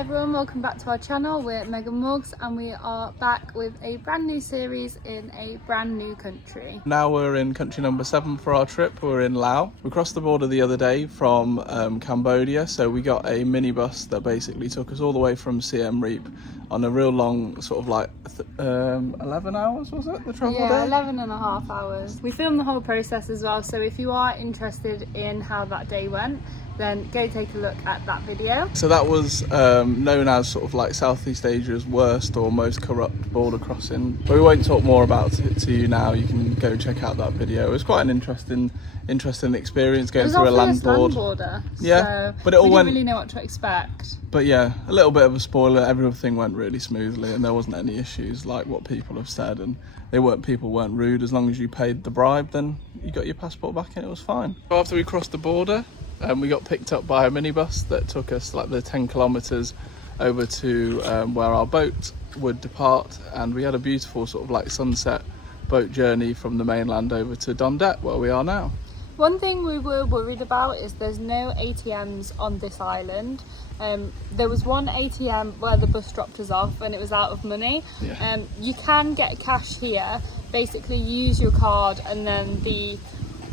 everyone, welcome back to our channel. We're Mega Mugs and we are back with a brand new series in a brand new country. Now we're in country number 7 for our trip. We're in Laos. We crossed the border the other day from Cambodia, so we got a minibus that basically took us all the way from Siem Reap on a real long sort of like 11 hours, was it, the travel day? Yeah, 11 and a half hours. We filmed the whole process as well, so if you are interested in how that day went, then go take a look at that video. So that was known as sort of like Southeast Asia's worst or most corrupt border crossing. But we won't talk more about it to you now. You can go check out that video. It was quite an interesting experience going through a land border. Yeah, so but it all we went. Didn't really know what to expect. But yeah, a little bit of a spoiler. Everything went really smoothly, and there wasn't any issues like what people have said. And people weren't rude. As long as you paid the bribe, then you got your passport back, and it was fine. After we crossed the border, we got picked up by a minibus that took us like the 10 kilometres over to where our boat would depart, and we had a beautiful sort of like sunset boat journey from the mainland over to Don Det, where we are now. One thing we were worried about is there's no ATMs on this island. There was one ATM where the bus dropped us off and it was out of money. Yeah. You can get cash here. Basically use your card, and then the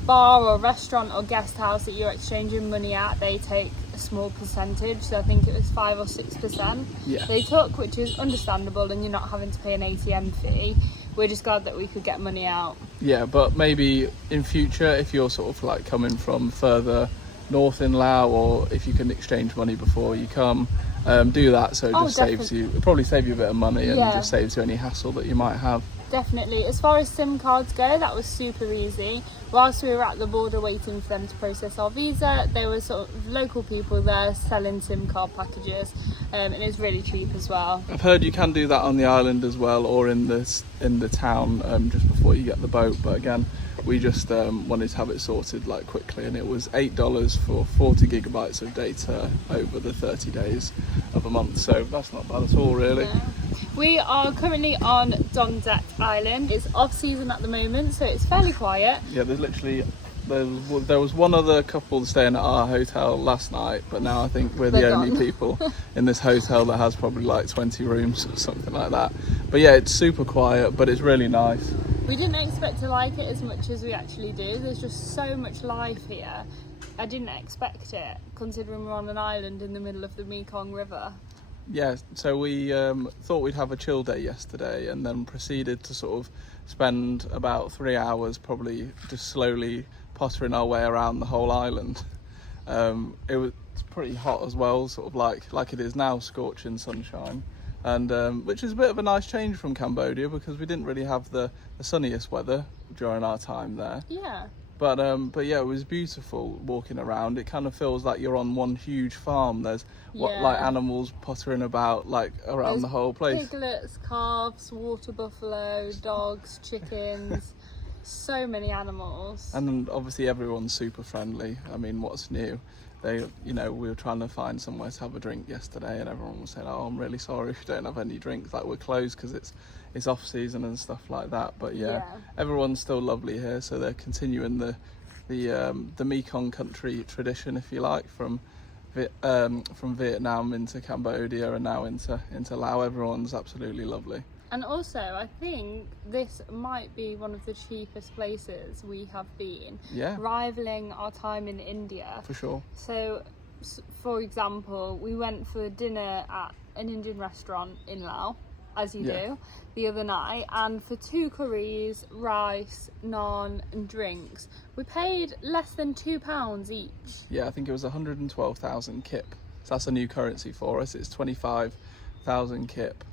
bar or restaurant or guest house that you're exchanging money at, they take a small percentage, so I think it was 5 or 6%. Yeah. They took, which is understandable, and you're not having to pay an ATM fee. We're just glad that we could get money out. Yeah, but maybe in future, if you're sort of like coming from further north in Laos, or if you can exchange money before you come, do that. So it just saves you, it'll probably save you a bit of money, and just saves you any hassle that you might have. Definitely. As far as SIM cards go, that was super easy. Whilst we were at the border waiting for them to process our visa, there were sort of local people there selling SIM card packages, and it's really cheap as well. I've heard you can do that on the island as well, or in the town just before you get the boat. But again, we just wanted to have it sorted like quickly, and it was $8 for 40 gigabytes of data over the 30 days of a month. So that's not bad at all, really. Yeah. We are currently on Don Det Island. It's off season at the moment, so it's fairly quiet. Yeah, there was one other couple staying at our hotel last night, but now I think we're the only people in this hotel that has probably like 20 rooms or something like that. But yeah, it's super quiet, but it's really nice. We didn't expect to like it as much as we actually do. There's just so much life here. I didn't expect it, considering we're on an island in the middle of the Mekong River. Yeah, so we thought we'd have a chill day yesterday, and then proceeded to sort of spend about 3 hours probably just slowly pottering our way around the whole island. It was pretty hot as well, sort of like it is now, scorching sunshine, and which is a bit of a nice change from Cambodia, because we didn't really have the sunniest weather during our time there. Yeah. But yeah, it was beautiful walking around. It kind of feels like you're on one huge farm. There's like animals pottering about like around the whole place. Piglets, calves, water buffalo, dogs, chickens, so many animals. And obviously everyone's super friendly. I mean, what's new? We were trying to find somewhere to have a drink yesterday, and everyone was saying, "Oh, I'm really sorry if you don't have any drinks. Like, we're closed because it's off season and stuff like that." But yeah, everyone's still lovely here. So they're continuing the Mekong country tradition, if you like, from Vietnam into Cambodia and now into Laos. Everyone's absolutely lovely. And also, I think this might be one of the cheapest places we have been, rivaling our time in India. For sure. So, for example, we went for dinner at an Indian restaurant in Laos, as you do, the other night, and for 2 curries, rice, naan and drinks, we paid less than £2 each. Yeah, I think it was 112,000 kip. So that's a new currency for us. It's 25,000 kip.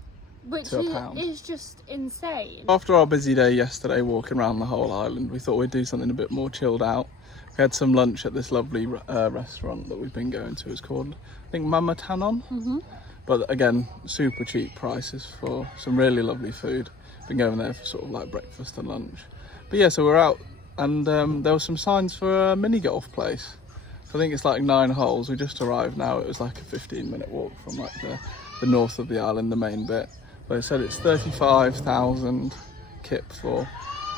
Which is just insane. After our busy day yesterday walking around the whole island, we thought we'd do something a bit more chilled out. We had some lunch at this lovely restaurant that we've been going to. It's called, I think, Mama Tanon. Mm-hmm. But again, super cheap prices for some really lovely food. Been going there for sort of like breakfast and lunch. But yeah, so we're out, and there were some signs for a mini golf place. So I think it's like 9 holes. We just arrived now. It was like a 15-minute walk from like the north of the island, the main bit. But it said it's 35,000 kip for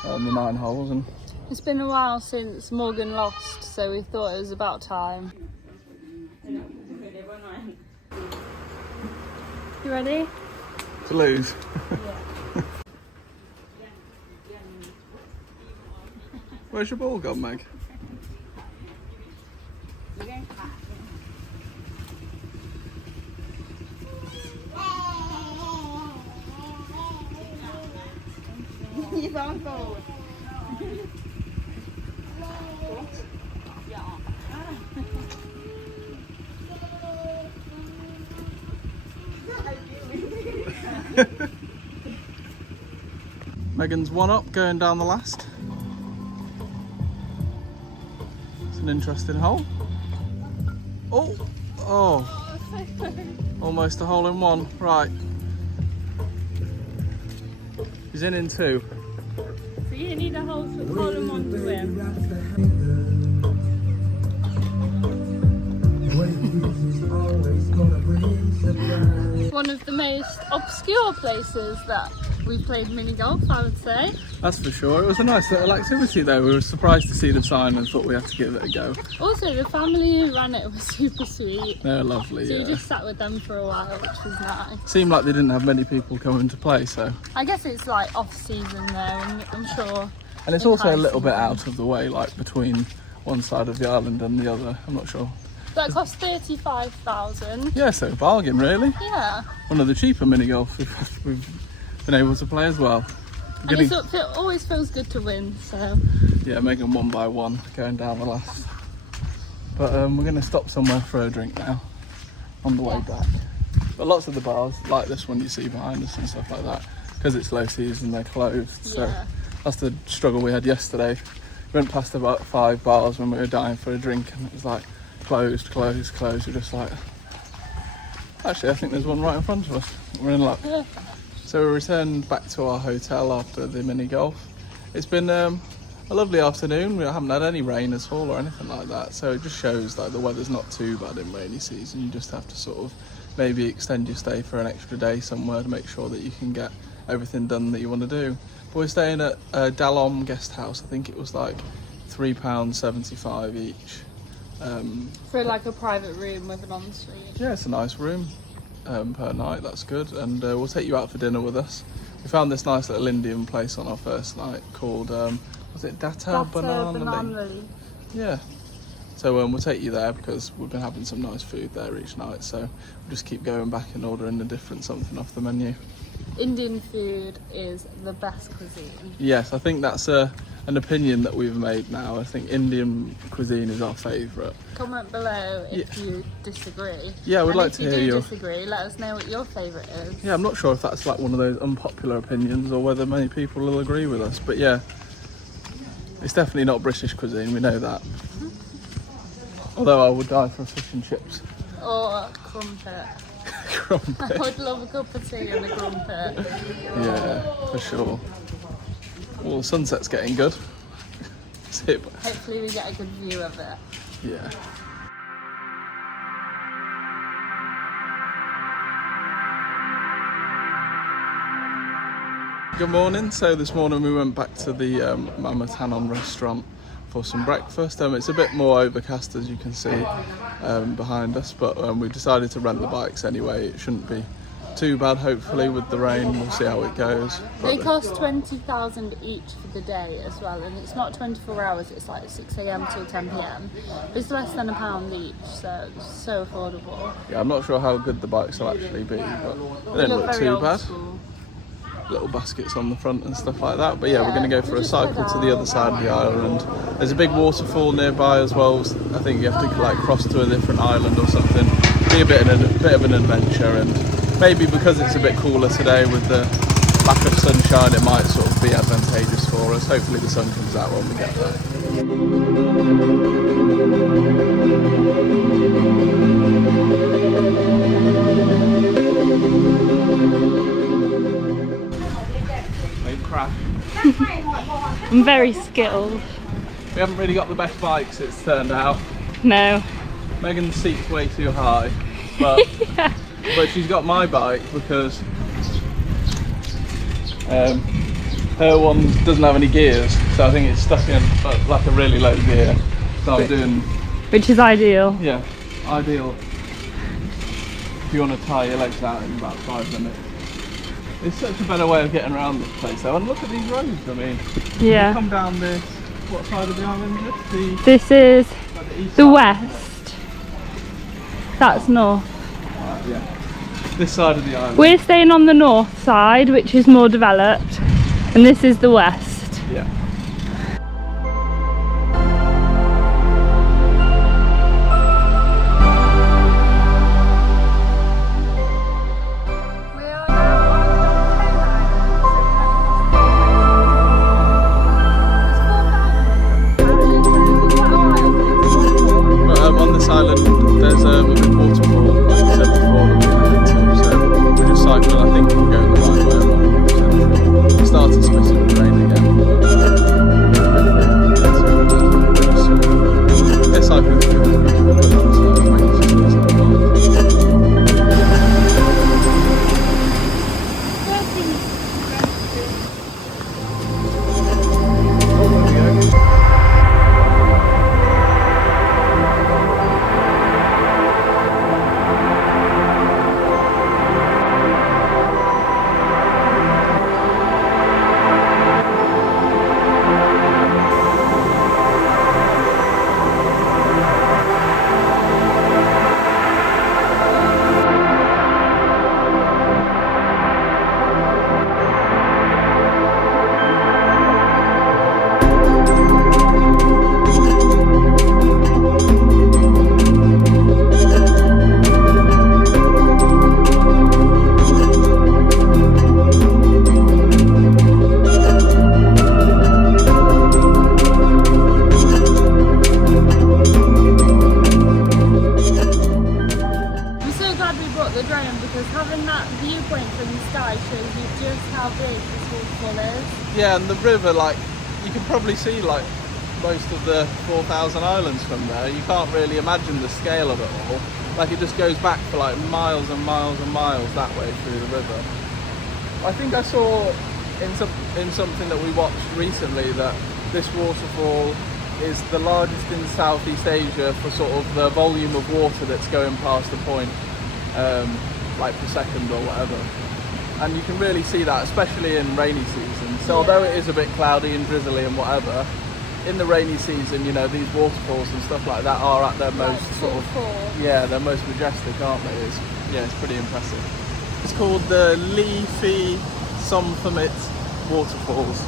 the 9 holes. And it's been a while since Morgan lost, so we thought it was about time. You ready? To lose. Yeah. Where's your ball gone, Meg? Megan's one up going down the last. It's an interesting hole. Oh, almost a hole in one. Right. He's in two. So you need a hole in one to win. One of the most obscure places that we played mini golf, I would say. That's for sure. It was a nice little activity though. We were surprised to see the sign and thought we had to give it a go. Also, the family who ran it was super sweet. They're lovely, So yeah. you just sat with them for a while, which was nice. Seemed like they didn't have many people coming to play, so. I guess it's like off season there, and I'm sure. And it's also a little bit out of the way, like between one side of the island and the other. I'm not sure. That cost 35,000. Yeah, so bargain really. Yeah. One of the cheaper mini golf we've been able to play as well. And it always feels good to win, so. Yeah, Megan one by one going down the last. But we're going to stop somewhere for a drink now on the way back. But lots of the bars, like this one you see behind us and stuff like that, because it's low season, they're closed. So Yeah. that's the struggle we had yesterday. We went past about 5 bars when we were dying for a drink, and it was like closed. We're just like, actually I think there's one right in front of us. We're in luck. Yeah. So we returned back to our hotel after the mini golf. It's been a lovely afternoon. We haven't had any rain at all or anything like that, so it just shows like the weather's not too bad in rainy season. You just have to sort of maybe extend your stay for an extra day somewhere to make sure that you can get everything done that you want to do. But we're staying at Dalom guest house. I think it was like £3.75 each. For like a private room with an ensuite. Yeah, it's a nice room per night. That's good. And we'll take you out for dinner with us. We found this nice little Indian place on our first night called was it Data Banana? Yeah. So we'll take you there because we've been having some nice food there each night. So we'll just keep going back and ordering a different something off the menu. Indian food is the best cuisine. Yes, I think that's an opinion that we've made now. I think Indian cuisine is our favourite. Comment below if you disagree. Yeah, we'd like to hear you. If you your... do disagree, let us know what your favourite is. Yeah, I'm not sure if that's like one of those unpopular opinions or whether many people will agree with us. But yeah, it's definitely not British cuisine, we know that. Although I would die for a fish and chips. Or crumpet. Crumpet. I would love a cup of tea and a crumpet. Yeah, for sure. Well, the sunset's getting good. Hopefully we get a good view of it. Yeah. Good morning. So this morning we went back to the Mama Tanon restaurant for some breakfast. It's a bit more overcast as you can see behind us, but we decided to rent the bikes anyway. It shouldn't be too bad, hopefully, with the rain. We'll see how it goes. They cost 20,000 each for the day as well, and it's not 24 hours, it's like 6 a.m. till 10 p.m. It's less than £1 each, so it's so affordable. Yeah, I'm not sure how good the bikes will actually be, but they don't look very too old bad. school. Little baskets on the front and stuff like that. But yeah, we're going to go for a cycle to the other side of the island. There's a big waterfall nearby as well. I think you have to like cross to a different island or something. Be a bit of an adventure, and maybe because it's a bit cooler today with the lack of sunshine, it might sort of be advantageous for us. Hopefully the sun comes out when we get there. Crash. I'm very skilled. We haven't really got the best bikes, it's turned out. No. Megan's seat's way too high, but Yeah. but she's got my bike because her one doesn't have any gears, so I think it's stuck in like a really low gear. So I'm doing, Which is ideal. yeah, ideal. If you want to tire your legs out in about 5 minutes. It's such a better way of getting around this place though. And look at these roads, I mean. Yeah. You come down this, what side of the island is this? This is Like the east the side, west. That's north. yeah. This side of the island. We're staying on the north side, which is more developed, and this is the west. Yeah. On this island there's a big waterfall, like I said before, that we're going to head to, so we're just cycling. I think we're going the right way, I'm not 100% sure. It started splitting with rain again, but they're cycling through the beautiful countryside, it makes it really nice. Oh, there we go. Yeah, and the river, like, you can probably see like most of the 4,000 islands from there. You can't really imagine the scale of it all. Like, it just goes back for like miles and miles and miles that way through the river. I think I saw in something that we watched recently that this waterfall is the largest in Southeast Asia for sort of the volume of water that's going past the point, like per second or whatever. And you can really see that, especially in rainy season. So although it is a bit cloudy and drizzly and whatever, in the rainy season, you know, these waterfalls and stuff like that are at their most sort of, yeah, they're most majestic, aren't they? It's pretty impressive. It's called the Li Phi Waterfalls.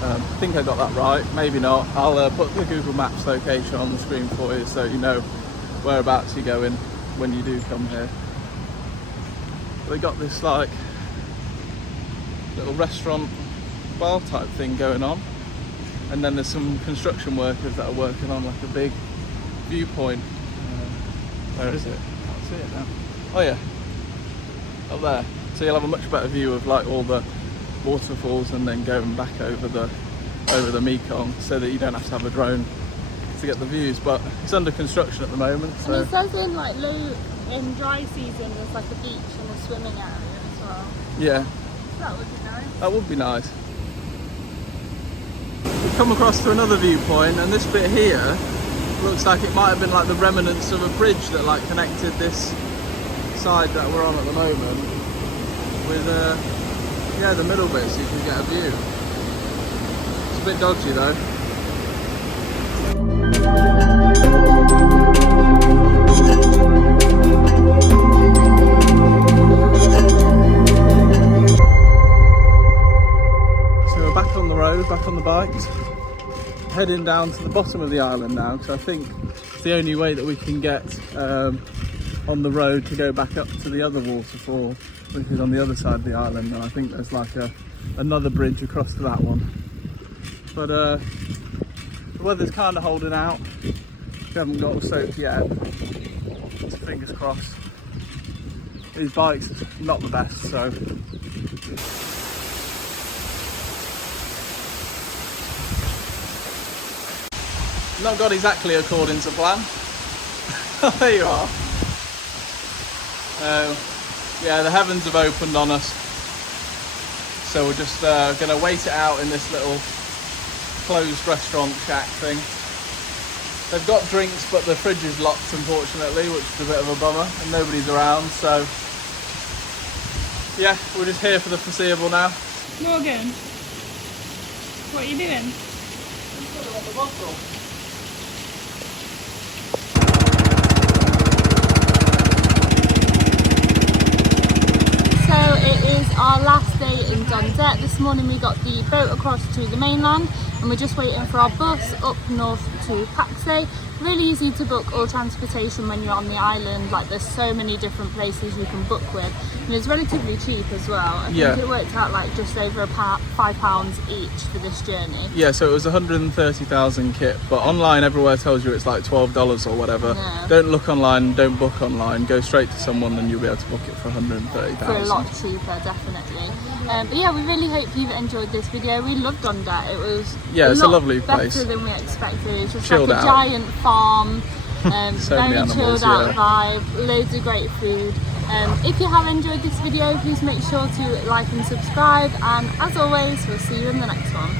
I think I got that right, maybe not. I'll put the Google Maps location on the screen for you so you know whereabouts you're going when you do come here. They got this like little restaurant bar type thing going on, and then there's some construction workers that are working on like a big viewpoint. Where is it? Can't see it now. Oh yeah, up there. So you'll have a much better view of like all the waterfalls and then going back over the Mekong, so that you don't have to have a drone to get the views. But it's under construction at the moment. So. And it says in like in dry season there's like a beach and a swimming area as well. Yeah. That would be nice. That would be nice. We've come across to another viewpoint, and this bit here looks like it might have been like the remnants of a bridge that like connected this side that we're on at the moment with yeah, the middle bit, so you can get a view. It's a bit dodgy though. Back on the road, back on the bikes, heading down to the bottom of the island now, because I think it's the only way that we can get on the road to go back up to the other waterfall, which is on the other side of the island, and I think there's like another bridge across to that one. But the weather's kind of holding out. We haven't got all soaked yet, so fingers crossed. These bikes are not the best, so not got exactly according to plan. There you are. Yeah, the heavens have opened on us, so we're just going to wait it out in this little closed restaurant shack thing, They've got drinks, but the fridge is locked, unfortunately, which is a bit of a bummer, and nobody's around, so yeah, we're just here for the foreseeable now. Morgan, what are you doing? So it is our last day in Don Det. This morning we got the boat across to the mainland and we're just waiting for our bus up north to Paksay. Really easy to book all transportation when you're on the island. Like, there's so many different places you can book with, and it's relatively cheap as well. I think it worked out like just over £5 each for this journey. Yeah, so it was 130,000 kit, but online everywhere tells you it's like $12 or whatever. Yeah. Don't look online, don't book online, go straight to someone and you'll be able to book it for 130,000. For a lot cheaper, definitely. But yeah, we really hope you've enjoyed this video. We loved Don Det. It was it's a lovely place. Better than we expected. It was just chilled like a out. Giant farm, so very animals, chilled out vibe, loads of great food. If you have enjoyed this video, please make sure to like and subscribe, and as always, we'll see you in the next one.